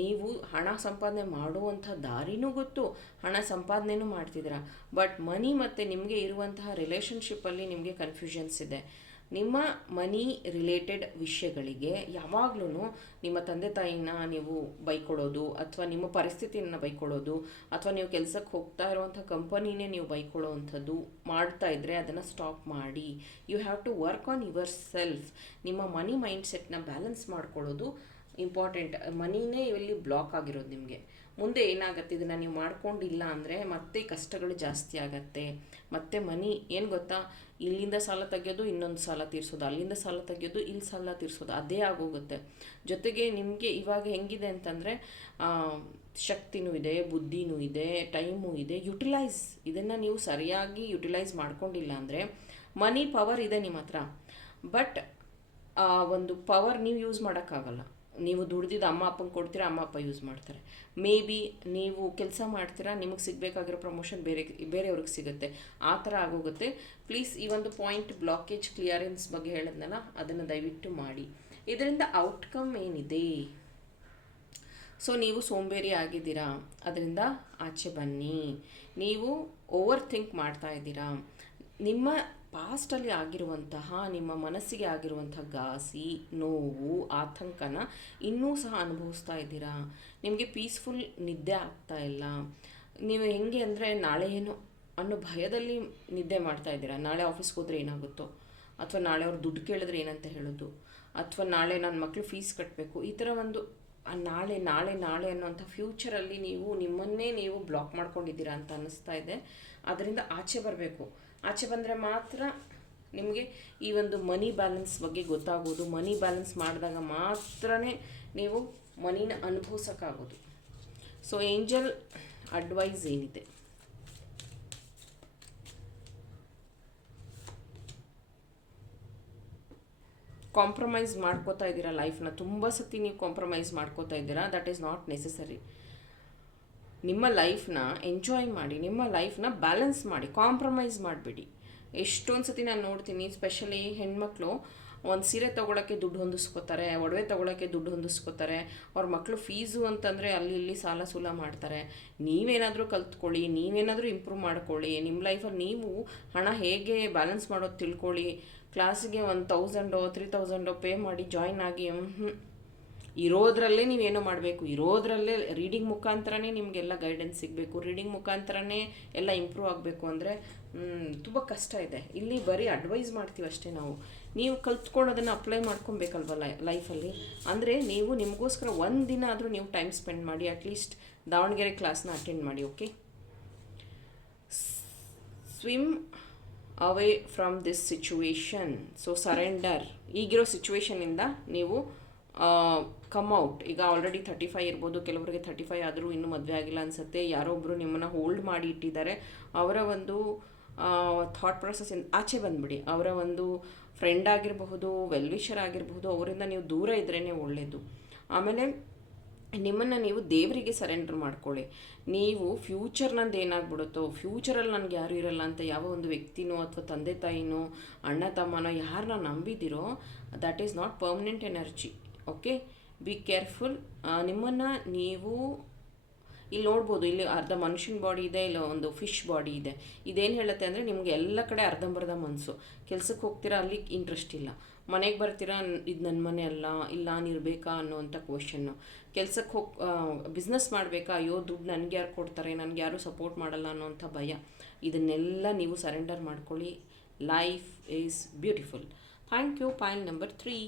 ನೀವು ಹಣ ಸಂಪಾದನೆ ಮಾಡುವಂಥ ದಾರಿನೂ ಗೊತ್ತು, ಹಣ ಸಂಪಾದನೆಯೂ ಮಾಡ್ತಿದ್ದೀರಾ. ಬಟ್ ಮನಿ ಮತ್ತು ನಿಮಗೆ ಇರುವಂತಹ ರಿಲೇಷನ್ಶಿಪ್ಪಲ್ಲಿ ನಿಮಗೆ ಕನ್ಫ್ಯೂಷನ್ಸ್ ಇದೆ. ನಿಮ್ಮ ಮನಿ ರಿಲೇಟೆಡ್ ವಿಷಯಗಳಿಗೆ ಯಾವಾಗಲೂ ನಿಮ್ಮ ತಂದೆ ತಾಯಿನ ನೀವು ಬೈಕೊಳ್ಳೋದು, ಅಥವಾ ನಿಮ್ಮ ಪರಿಸ್ಥಿತಿಯನ್ನು ಬೈಕೊಳ್ಳೋದು, ಅಥವಾ ನೀವು ಕೆಲಸಕ್ಕೆ ಹೋಗ್ತಾ ಇರುವಂಥ ಕಂಪನಿನೇ ನೀವು ಬೈಕೊಳ್ಳೋ ಅಂಥದ್ದು ಮಾಡ್ತಾ ಇದ್ದರೆ ಅದನ್ನು ಸ್ಟಾಪ್ ಮಾಡಿ. You have to work on yourself. ನಿಮ್ಮ ಮನಿ ಮೈಂಡ್ಸೆಟ್ನ ಬ್ಯಾಲೆನ್ಸ್ ಮಾಡ್ಕೊಳ್ಳೋದು ಇಂಪಾರ್ಟೆಂಟ್. ಮನಿನೇ ಇಲ್ಲಿ ಬ್ಲಾಕ್ ಆಗಿರೋದು ನಿಮಗೆ. ಮುಂದೆ ಏನಾಗುತ್ತೆ, ಇದನ್ನು ನೀವು ಮಾಡ್ಕೊಂಡಿಲ್ಲ ಅಂದರೆ ಮತ್ತೆ ಕಷ್ಟಗಳು ಜಾಸ್ತಿ ಆಗತ್ತೆ. ಮತ್ತು ಮನಿ ಏನು ಗೊತ್ತಾ, ಇಲ್ಲಿಂದ ಸಾಲ ತೆಗೆಯೋದು, ಇನ್ನೊಂದು ಸಾಲ ತೀರಿಸೋದು, ಅಲ್ಲಿಂದ ಸಾಲ ತೆಗೆಯೋದು, ಇಲ್ಲಿ ಸಾಲ ತೀರಿಸೋದು, ಅದೇ ಆಗೋಗುತ್ತೆ. ಜೊತೆಗೆ ನಿಮಗೆ ಇವಾಗ ಹೆಂಗಿದೆ ಅಂತಂದರೆ ಶಕ್ತಿನೂ ಇದೆ, ಬುದ್ಧಿನೂ ಇದೆ, ಟೈಮೂ ಇದೆ. ಇದನ್ನು ನೀವು ಸರಿಯಾಗಿ ಯುಟಿಲೈಸ್ ಮಾಡ್ಕೊಂಡಿಲ್ಲ ಅಂದರೆ, ಮನಿ ಪವರ್ ಇದೆ ನಿಮ್ಮ ಹತ್ರ, ಬಟ್ ಒಂದು ಪವರ್ ನೀವು ಯೂಸ್ ಮಾಡೋಕ್ಕಾಗಲ್ಲ. ನೀವು ದುಡ್ದಿದ್ದು ಅಮ್ಮ ಅಪ್ಪಂಗೆ ಕೊಡ್ತೀರಾ, ಅಮ್ಮ ಅಪ್ಪ ಯೂಸ್ ಮಾಡ್ತಾರೆ. ಮೇ ಬಿ ನೀವು ಕೆಲಸ ಮಾಡ್ತೀರಾ, ನಿಮಗೆ ಸಿಗಬೇಕಾಗಿರೋ ಪ್ರಮೋಷನ್ ಬೇರೆಯವ್ರಿಗೆ ಸಿಗುತ್ತೆ. ಆ ಥರ ಆಗೋಗುತ್ತೆ. ಪ್ಲೀಸ್ ಈ ಒಂದು ಪಾಯಿಂಟ್ ಬ್ಲಾಕೇಜ್ ಕ್ಲಿಯರೆನ್ಸ್ ಬಗ್ಗೆ ಹೇಳಿದ್ನಲ್ಲ, ಅದನ್ನು ದಯವಿಟ್ಟು ಮಾಡಿ. ಇದರಿಂದ ಔಟ್ಕಮ್ ಏನಿದೆ? ಸೊ ನೀವು ಸೋಂಬೇರಿ ಆಗಿದ್ದೀರಾ, ಅದರಿಂದ ಆಚೆ ಬನ್ನಿ. ನೀವು ಓವರ್ ಥಿಂಕ್ ಮಾಡ್ತಾ ಇದ್ದೀರಾ. ನಿಮ್ಮ ಪಾಸ್ಟಲ್ಲಿ ಆಗಿರುವಂತಹ, ನಿಮ್ಮ ಮನಸ್ಸಿಗೆ ಆಗಿರುವಂಥ ಘಾಸಿ, ನೋವು, ಆತಂಕನ ಇನ್ನೂ ಸಹ ಅನುಭವಿಸ್ತಾ ಇದ್ದೀರಾ. ನಿಮಗೆ ಪೀಸ್ಫುಲ್ ನಿದ್ದೆ ಆಗ್ತಾ ಇಲ್ಲ. ನೀವು ಹೆಂಗೆ ಅಂದರೆ ನಾಳೆ ಏನು ಅನ್ನೋ ಭಯದಲ್ಲಿ ನಿದ್ದೆ ಮಾಡ್ತಾ ಇದ್ದೀರಾ. ನಾಳೆ ಆಫೀಸ್ಗೆ ಹೋದರೆ ಏನಾಗುತ್ತೋ, ಅಥವಾ ನಾಳೆ ಅವ್ರು ದುಡ್ಡು ಕೇಳಿದ್ರೆ ಏನಂತ ಹೇಳೋದು, ಅಥವಾ ನಾಳೆ ನನ್ನ ಮಕ್ಕಳು ಫೀಸ್ ಕಟ್ಟಬೇಕು. ಈ ಥರ ಒಂದು ನಾಳೆ ನಾಳೆ ನಾಳೆ ಅನ್ನೋಂಥ ಫ್ಯೂಚರಲ್ಲಿ ನಿಮ್ಮನ್ನೇ ನೀವು ಬ್ಲಾಕ್ ಮಾಡ್ಕೊಂಡಿದ್ದೀರಾ ಅಂತ ಅನ್ನಿಸ್ತಾ ಇದೆ. ಅದರಿಂದ ಆಚೆ ಬರಬೇಕು. ಆಚೆ ಬಂದರೆ ಮಾತ್ರ ನಿಮಗೆ ಈ ಒಂದು ಮನಿ ಬ್ಯಾಲೆನ್ಸ್ ಬಗ್ಗೆ ಗೊತ್ತಾಗೋದು. ಮನಿ ಬ್ಯಾಲೆನ್ಸ್ ಮಾಡಿದಾಗ ಮಾತ್ರ ನೀವು ಮನಿನ ಅನುಭವಿಸೋಕ್ಕಾಗೋದು. ಸೊ ಏಂಜಲ್ ಅಡ್ವೈಸ್ ಏನಿದೆ? ಕಾಂಪ್ರಮೈಸ್ ಮಾಡ್ಕೋತಾ ಇದ್ದೀರಾ ಲೈಫ್ನ. ತುಂಬ ಸತಿ ನೀವು ಕಾಂಪ್ರಮೈಸ್ ಮಾಡ್ಕೋತಾ ಇದ್ದೀರಾ. That is not necessary. ನಿಮ್ಮ ಲೈಫ್ನ ಎಂಜಾಯ್ ಮಾಡಿ, ನಿಮ್ಮ ಲೈಫ್ನ ಬ್ಯಾಲೆನ್ಸ್ ಮಾಡಿ, ಕಾಂಪ್ರಮೈಸ್ ಮಾಡಿಬಿಡಿ. ಎಷ್ಟೊಂದು ಸತಿ ನಾನು ನೋಡ್ತೀನಿ, ಸ್ಪೆಷಲಿ ಹೆಣ್ಮಕ್ಳು ಒಂದು ಸೀರೆ ತೊಗೊಳಕ್ಕೆ ದುಡ್ಡು ಹೊಂದಿಸ್ಕೋತಾರೆ, ಒಡವೆ ತೊಗೊಳಕ್ಕೆ ದುಡ್ಡು ಹೊಂದಿಸ್ಕೋತಾರೆ, ಅವ್ರ ಮಕ್ಕಳು ಫೀಸು ಅಂತಂದರೆ ಅಲ್ಲಿ ಇಲ್ಲಿ ಸಾಲ ಸೂಲ ಮಾಡ್ತಾರೆ. ನೀವೇನಾದರೂ ಕಲ್ತ್ಕೊಳ್ಳಿ, ನೀವೇನಾದರೂ ಇಂಪ್ರೂವ್ ಮಾಡ್ಕೊಳ್ಳಿ, ನಿಮ್ಮ ಲೈಫಲ್ಲಿ ನೀವು ಹಣ ಹೇಗೆ ಬ್ಯಾಲೆನ್ಸ್ ಮಾಡೋದು ತಿಳ್ಕೊಳ್ಳಿ. ಕ್ಲಾಸಿಗೆ 1000 3000 ಪೇ ಮಾಡಿ ಜಾಯ್ನ್ ಆಗಿ ಇರೋದ್ರಲ್ಲೇ ನೀವೇನೋ ಮಾಡಬೇಕು, ಇರೋದ್ರಲ್ಲೇ ರೀಡಿಂಗ್ ಮುಖಾಂತರನೇ ನಿಮಗೆಲ್ಲ ಗೈಡೆನ್ಸ್ ಸಿಗಬೇಕು, ರೀಡಿಂಗ್ ಮುಖಾಂತರನೇ ಎಲ್ಲ ಇಂಪ್ರೂವ್ ಆಗಬೇಕು ಅಂದರೆ ತುಂಬ ಕಷ್ಟ ಇದೆ. ಇಲ್ಲಿ ಬರೀ ಅಡ್ವೈಸ್ ಮಾಡ್ತೀವಿ ಅಷ್ಟೇ ನಾವು. ನೀವು ಕಲ್ತ್ಕೊಳ್ಳೋದನ್ನು ಅಪ್ಲೈ ಮಾಡ್ಕೊಬೇಕಲ್ವ ಲೈಫಲ್ಲಿ. ಅಂದರೆ ನೀವು ನಿಮಗೋಸ್ಕರ ಒಂದು ದಿನ ಆದರೂ ನೀವು ಟೈಮ್ ಸ್ಪೆಂಡ್ ಮಾಡಿ, ಅಟ್ಲೀಸ್ಟ್ ದಾವಣಗೆರೆ ಕ್ಲಾಸ್ನ ಅಟೆಂಡ್ ಮಾಡಿ. Okay, swim away from this situation. So surrender. ಈಗಿರೋ ಸಿಚುವೇಶನಿಂದ ನೀವು ಕಮ್ ಔಟ್. ಈಗ ಆಲ್ರೆಡಿ 35 ಇರ್ಬೋದು, ಕೆಲವರಿಗೆ 35 ಆದರೂ ಇನ್ನೂ ಮದುವೆ ಆಗಿಲ್ಲ ಅನಿಸುತ್ತೆ. ಯಾರೋ ಒಬ್ಬರು ನಿಮ್ಮನ್ನು ಹೋಲ್ಡ್ ಮಾಡಿ ಇಟ್ಟಿದ್ದಾರೆ. ಅವರ ಒಂದು ಥಾಟ್ ಪ್ರೊಸೆಸ್ಸಿಂದ ಆಚೆ ಬಂದುಬಿಡಿ. ಅವರ ಒಂದು ಫ್ರೆಂಡ್ ಆಗಿರಬಹುದು, ವೆಲ್ವಿಷರ್ ಆಗಿರಬಹುದು, ಅವರಿಂದ ನೀವು ದೂರ ಇದ್ರೇ ಒಳ್ಳೆಯದು. ಆಮೇಲೆ ನಿಮ್ಮನ್ನು ನೀವು ದೇವರಿಗೆ ಸರೆಂಡರ್ ಮಾಡ್ಕೊಳ್ಳಿ. ನೀವು ಫ್ಯೂಚರ್ ನಂದು ಏನಾಗ್ಬಿಡುತ್ತೋ, ಫ್ಯೂಚರಲ್ಲಿ ನನಗೆ ಯಾರೂ ಇರಲ್ಲ ಅಂತ ಯಾವ ಒಂದು ವ್ಯಕ್ತಿನೋ ಅಥವಾ ತಂದೆ ತಾಯಿನೋ ಅಣ್ಣ ತಮ್ಮನೋ ಯಾರನ್ನ ನಂಬಿದಿರೋ, that is not permanent energy. Okay, be careful. ನಿಮ್ಮನ್ನು ನೀವು ಇಲ್ಲಿ ನೋಡ್ಬೋದು, ಇಲ್ಲಿ ಅರ್ಧ ಮನುಷ್ಯನ ಬಾಡಿ ಇದೆ, ಇಲ್ಲ ಒಂದು ಫಿಶ್ ಬಾಡಿ ಇದೆ. ಇದೇನು ಹೇಳುತ್ತೆ ಅಂದರೆ ನಿಮಗೆ ಎಲ್ಲ ಕಡೆ ಅರ್ಧಂಬರ್ಧ ಮನಸ್ಸು. ಕೆಲಸಕ್ಕೆ ಹೋಗ್ತೀರಾ, ಅಲ್ಲಿ ಇಂಟ್ರೆಸ್ಟ್ ಇಲ್ಲ. ಮನೆಗೆ ಬರ್ತೀರಾ, ಇದು ನನ್ನ ಮನೆ ಅಲ್ಲ, ಇಲ್ಲ ನಾನು ಇರಬೇಕಾ ಅನ್ನೋವಂಥ ಕ್ವಶನ್ನು. ಕೆಲಸಕ್ಕೆ ಬಿಸ್ನೆಸ್ ಮಾಡಬೇಕಾ, ಅಯ್ಯೋ ದುಡ್ಡು ನನಗೆ ಯಾರು ಕೊಡ್ತಾರೆ, ನನಗೆ ಯಾರೂ ಸಪೋರ್ಟ್ ಮಾಡಲ್ಲ ಅನ್ನೋವಂಥ ಭಯ. ಇದನ್ನೆಲ್ಲ ನೀವು ಸರೆಂಡರ್ ಮಾಡ್ಕೊಳ್ಳಿ. Life is beautiful. Thank you. Point number 3.